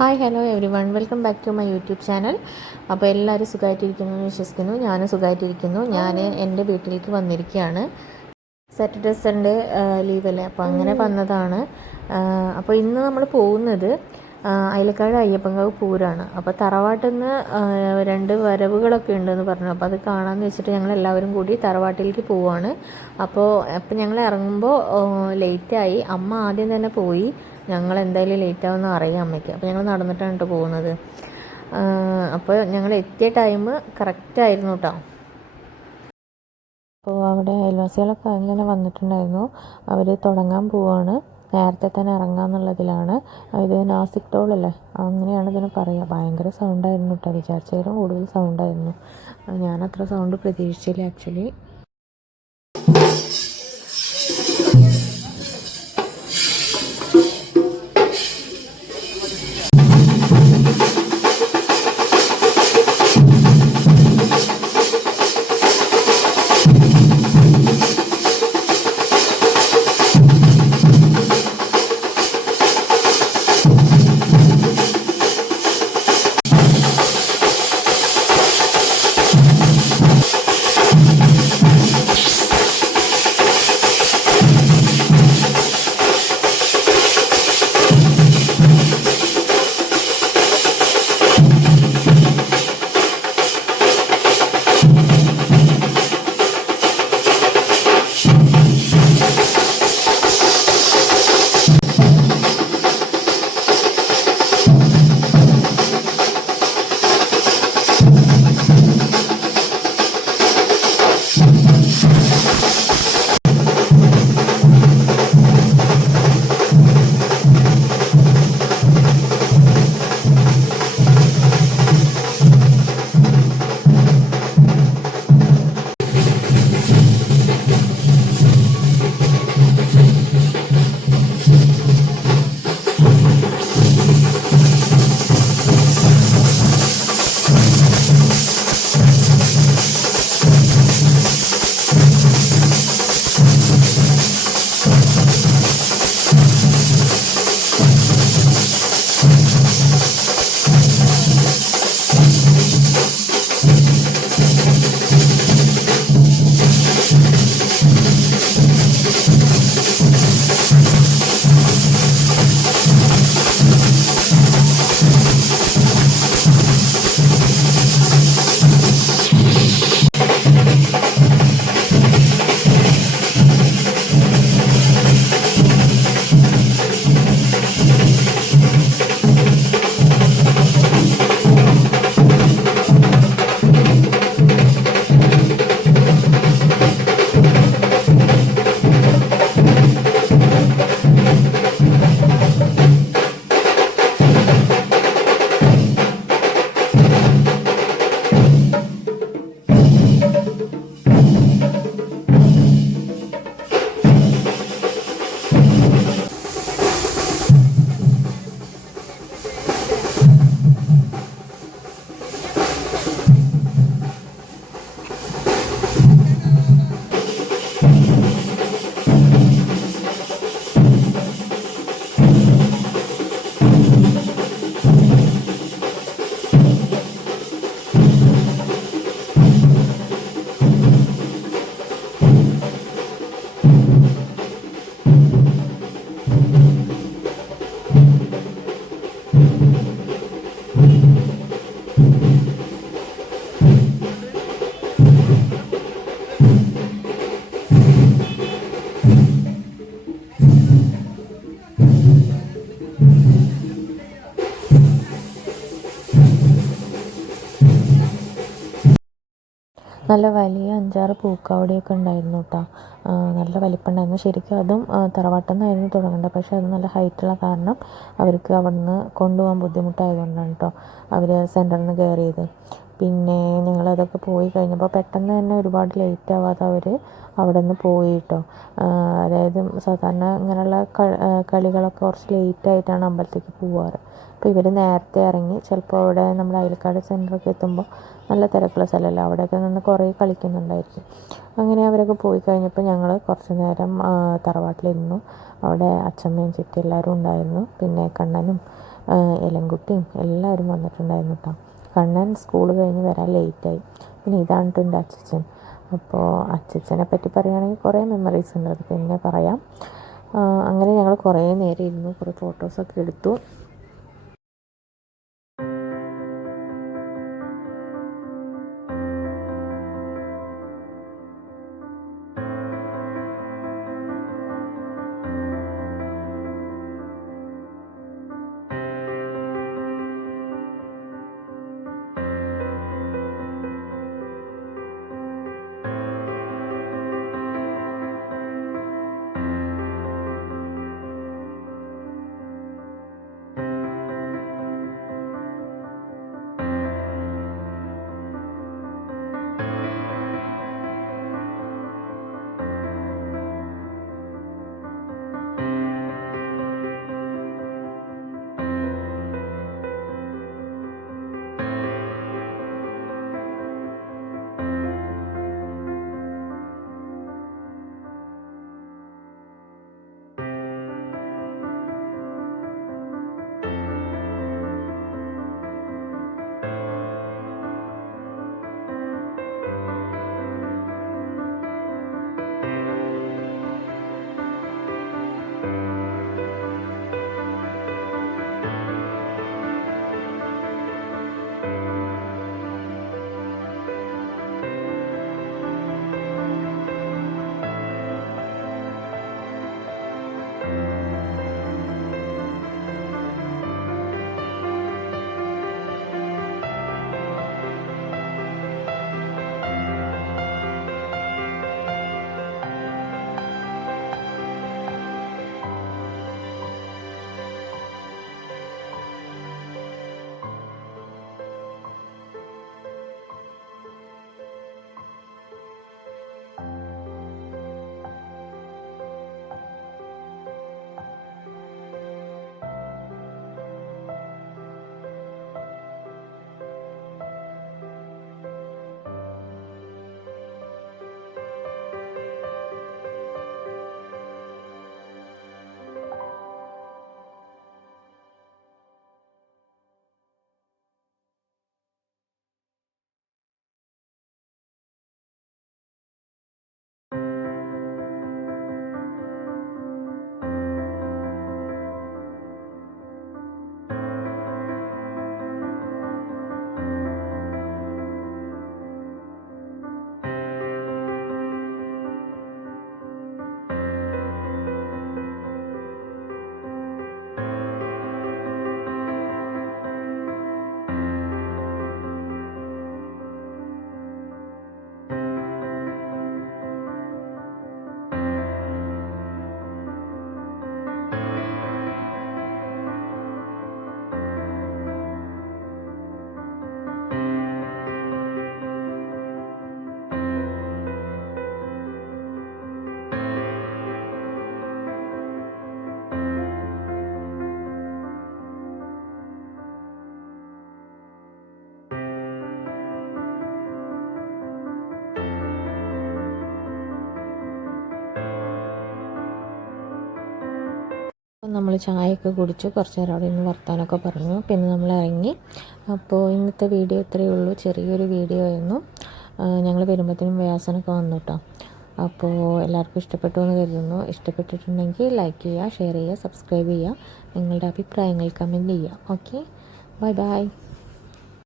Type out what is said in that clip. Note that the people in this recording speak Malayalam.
Hi hello everyone welcome back to my YouTube channel. അപ്പോൾ എല്ലാവരും സുഖമായിട്ടിരിക്കുന്നു എന്ന് വിശ്വസിക്കുന്നു. ഞാനും സുഖമായിട്ടിരിക്കുന്നു. ഞാൻ എൻ്റെ വീട്ടിലേക്ക് വന്നിരിക്കുകയാണ്. സാറ്റർഡേ സൺഡേ ലീവല്ലേ, അപ്പോൾ അങ്ങനെ വന്നതാണ്. അപ്പോൾ ഇന്ന് നമ്മൾ പോകുന്നത് അയലക്കാട് അയ്യപ്പൻകാവ് പൂരാണ്. അപ്പോൾ തറവാട്ടിൽ നിന്ന് രണ്ട് വരവുകളൊക്കെ ഉണ്ടെന്ന് പറഞ്ഞു. അപ്പോൾ അത് കാണാമെന്ന് വെച്ചിട്ട് ഞങ്ങൾ എല്ലാവരും കൂടി തറവാട്ടിലേക്ക് പോവുകയാണ്. അപ്പോൾ ഞങ്ങൾ ഇറങ്ങുമ്പോൾ ലേറ്റായി. അമ്മ ആദ്യം തന്നെ പോയി. ഞങ്ങൾ എന്തായാലും ലേറ്റാവുമെന്ന് അറിയാം അമ്മയ്ക്ക്. അപ്പോൾ ഞങ്ങൾ നടന്നിട്ടാണ് കേട്ടോ പോകുന്നത്. അപ്പോൾ ഞങ്ങൾ എത്തിയ ടൈം കറക്റ്റായിരുന്നു കേട്ടോ. അപ്പോൾ അവിടെ അയൽവാസികളൊക്കെ അങ്ങനെ വന്നിട്ടുണ്ടായിരുന്നു. അവർ തുടങ്ങാൻ പോവാണ്. നേരത്തെ തന്നെ ഇറങ്ങാമെന്നുള്ളതിലാണ്. ഇത് നാസിക് ടോളല്ലേ, അങ്ങനെയാണ് ഇതിന് പറയുക. ഭയങ്കര സൗണ്ടായിരുന്നു കേട്ടോ. വിചാരിച്ചതിലും കൂടുതൽ സൗണ്ടായിരുന്നു. ഞാനത്ര സൗണ്ട് പ്രതീക്ഷിച്ചില്ല ആക്ച്വലി. നല്ല വലിയ 5-6 പൂക്കാവടിയൊക്കെ ഉണ്ടായിരുന്നു കേട്ടോ. നല്ല വലിപ്പമുണ്ടായിരുന്നു. ശരിക്കും അതും തറവാട്ടിൽ നിന്നായിരുന്നു തുടങ്ങേണ്ടത്. പക്ഷേ അത് നല്ല ഹൈറ്റുള്ള കാരണം അവർക്ക് അവിടെ നിന്ന് കൊണ്ടുപോകാൻ ബുദ്ധിമുട്ടായതുകൊണ്ടാണ് കേട്ടോ അവർ സെൻറ്ററിൽ നിന്ന് കയറിയത്. പിന്നെ ഞങ്ങളതൊക്കെ പോയി കഴിഞ്ഞപ്പോൾ പെട്ടെന്ന് തന്നെ ഒരുപാട് ലേറ്റ് ആവാതെ അവർ അവിടെ നിന്ന് പോയി കേട്ടോ. അതായത് സാധാരണ ഇങ്ങനെയുള്ള കളികളൊക്കെ കുറച്ച് ലേറ്റായിട്ടാണ് അമ്പലത്തേക്ക് പോവാറ്. അപ്പോൾ ഇവർ നേരത്തെ ഇറങ്ങി. ചിലപ്പോൾ അവിടെ നമ്മൾ അയൽക്കാട് സെൻറ്ററൊക്കെ എത്തുമ്പോൾ നല്ല തിരക്കുള്ള സ്ഥലമല്ല, അവിടെയൊക്കെ നിന്ന് കുറേ കളിക്കുന്നുണ്ടായിരിക്കും. അങ്ങനെ അവരൊക്കെ പോയി കഴിഞ്ഞപ്പോൾ ഞങ്ങൾ കുറച്ച് നേരം തറവാട്ടിലിരുന്നു. അവിടെ അച്ഛമ്മയും ചിറ്റി എല്ലാവരും ഉണ്ടായിരുന്നു. പിന്നെ കണ്ണനും എലൻകുട്ടിയും എല്ലാവരും വന്നിട്ടുണ്ടായിരുന്നു കേട്ടോ. കണ്ണൻ സ്കൂൾ കഴിഞ്ഞ് വരാൻ ലേറ്റായി. പിന്നെ ഇതാണ് കേട്ടോ എൻ്റെ അച്ഛൻ. അപ്പോൾ അച്ഛനെ പറ്റി പറയുകയാണെങ്കിൽ കുറേ മെമ്മറീസ് ഉണ്ട്, അത് പിന്നെ പറയാം. അങ്ങനെ ഞങ്ങൾ കുറേ നേരം ഇരുന്നു, കുറേ ഫോട്ടോസൊക്കെ എടുത്തു. നമ്മൾ ചായയൊക്കെ കുടിച്ചു, കുറച്ച് നേരം അവിടെ നിന്ന് വർത്താനമൊക്കെ പറഞ്ഞു, പിന്നെ നമ്മൾ ഇറങ്ങി. അപ്പോൾ ഇന്നത്തെ വീഡിയോ ഇത്രയേ ഉള്ളൂ, ചെറിയൊരു വീഡിയോ ആയിരുന്നു. ഞങ്ങൾ വരുമ്പോഴത്തേനും വ്യാസനൊക്കെ വന്നു കേട്ടോ. അപ്പോൾ എല്ലാവർക്കും ഇഷ്ടപ്പെട്ടു എന്ന് കരുതുന്നു. ഇഷ്ടപ്പെട്ടിട്ടുണ്ടെങ്കിൽ ലൈക്ക് ചെയ്യുക, ഷെയർ ചെയ്യുക, സബ്സ്ക്രൈബ് ചെയ്യുക, നിങ്ങളുടെ അഭിപ്രായങ്ങൾ കമൻറ്റ് ചെയ്യുക. Okay, bye bye.